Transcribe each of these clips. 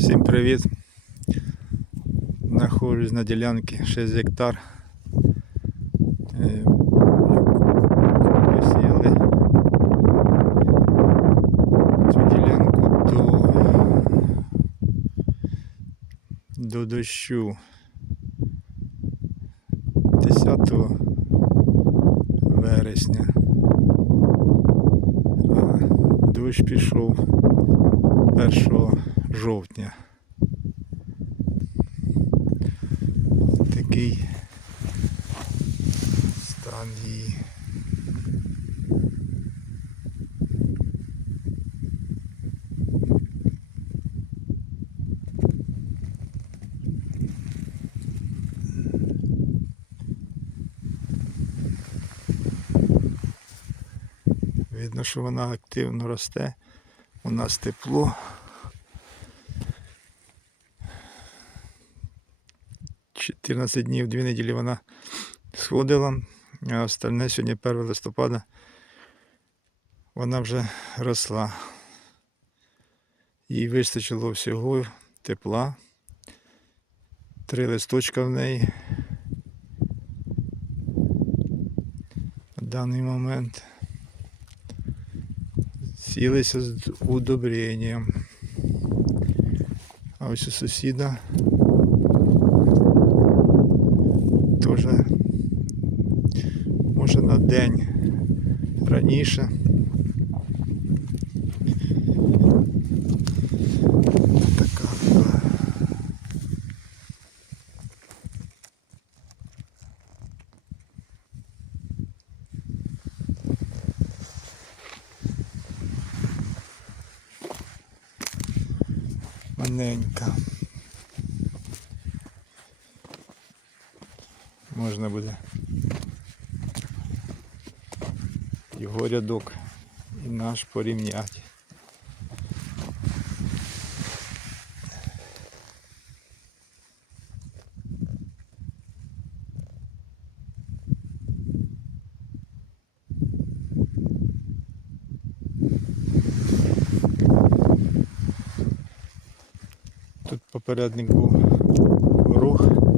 Всім привіт! Знаходжусь на ділянці 6 гектар. Е, Посіяли цю ділянку до, до дощу 10 вересня. А дощ пішов 1 жовтня. Такий стан її. Видно, що вона активно росте. У нас тепло. Чотирнадцять днів, дві неділі вона сходила, а остальне сьогодні 1 листопада вона вже росла. Їй вистачило всього тепла. Три листочка в неї. На даний момент сілися з удобренням. А ось у сусіда теж може на день раніше. Така. Можна буде його рядок і наш порівняти. Тут попередник був горох.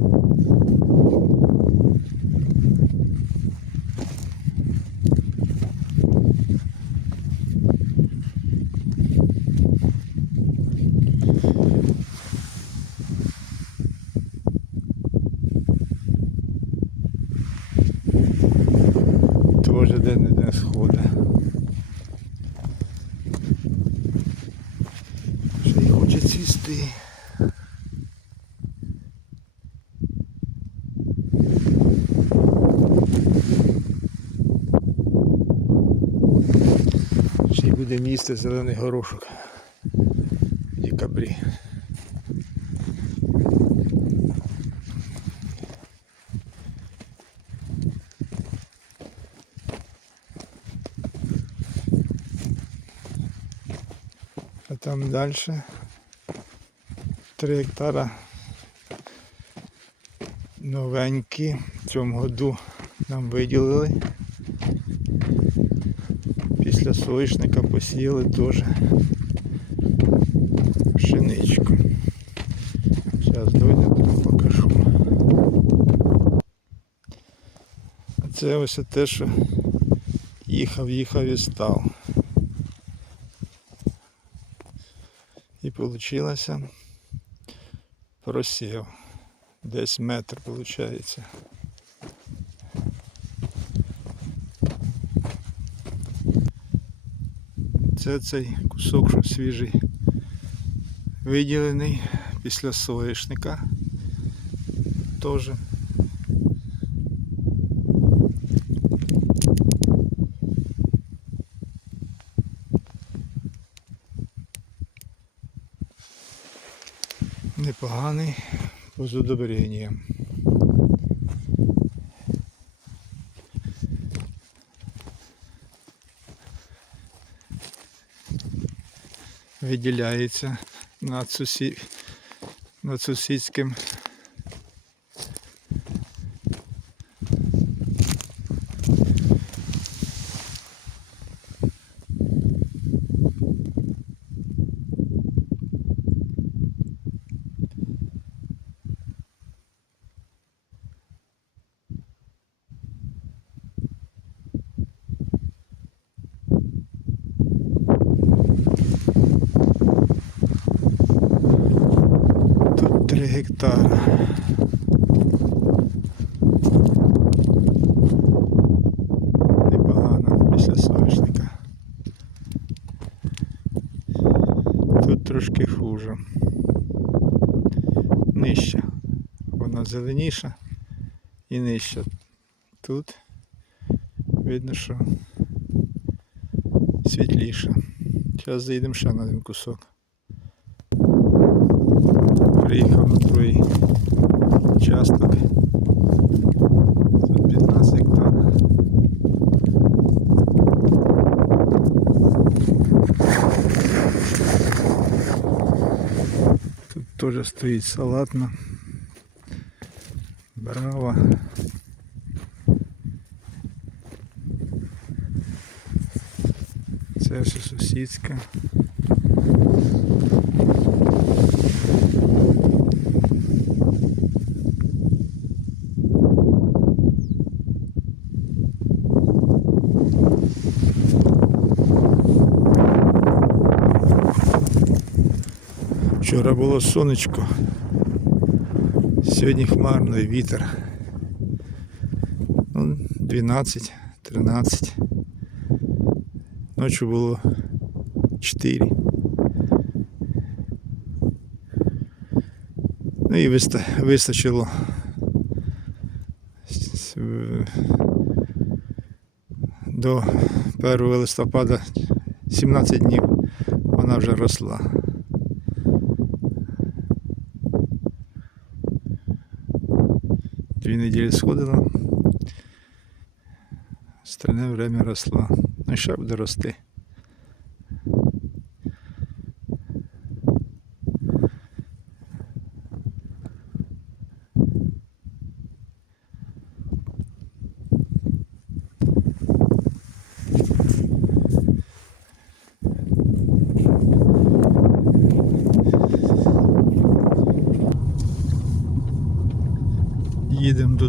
Теж де-не-де сходить. Ще й хоче цвісти. Ще й буде місце зелений горошок в декабрі. Там далі 3 гектара новенькі. В цьому году нам виділили. Після соєшника посіяли теж пшеничку. Зараз потім покажу. Це ось те, що їхав, їхав і став. І вийшло просів. Десь метр виходить. Це цей кусок, що свіжий, виділений після соєшника. Теж. Непоганий по задобренням. Виділяється над, сусі... над сусідським гектара. Непогано після соняшника. Тут трошки хуже. Нижче. Вона зеленіша і нижча. Тут видно, що світліше. Зараз заїдемо ще на один кусок. Приїхав на другий участок. Тут 15 гектар. Тут теж стоїть салатна. Браво. Це все сусідська. Вчора було сонечко, сьогодні хмарно і вітер. Ну, 12, 13. Ночі було 4. Ну і виста- вистачило до 1 листопада 17 днів вона вже росла. Дві неділі сходила. Стране время росла. Ну ще буде рости.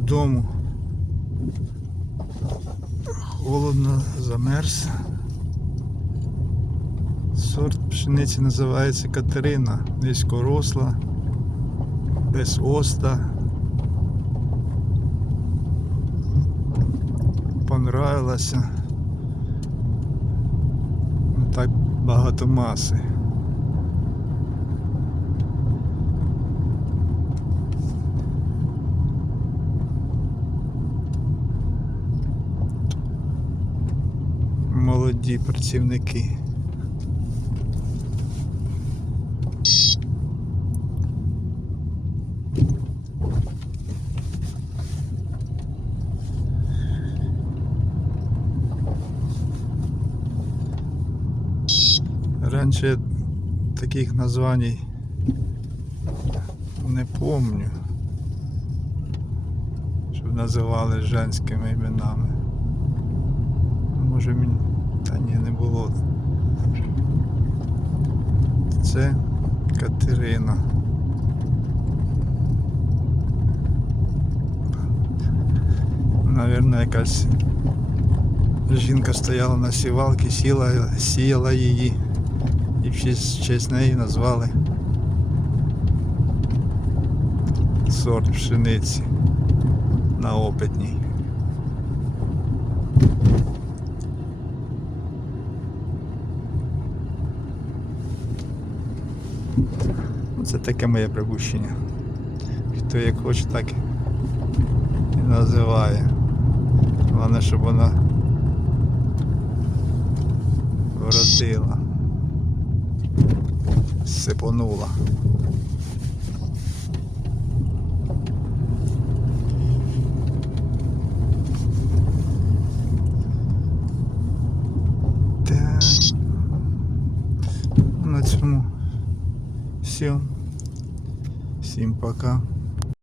Додому. Холодно, замерз. Сорт пшениці називається Катерина. Низькоросла, без оста. Понравилася. Не так багато маси. Молоді працівники. Раніше таких названий не помню, щоб називали женськими іменами. Може мені. Та ні, не було. Це Катерина. Навірно, якась жінка стояла на сівалці, сіла, сіяла її і в честь, в честь неї назвали сорт пшениці на опитній. Це таке моє припущення. Хто як хоче, так і називає. Головне, щоб вона вродила. Сипонула. Так. Все. Всім пока.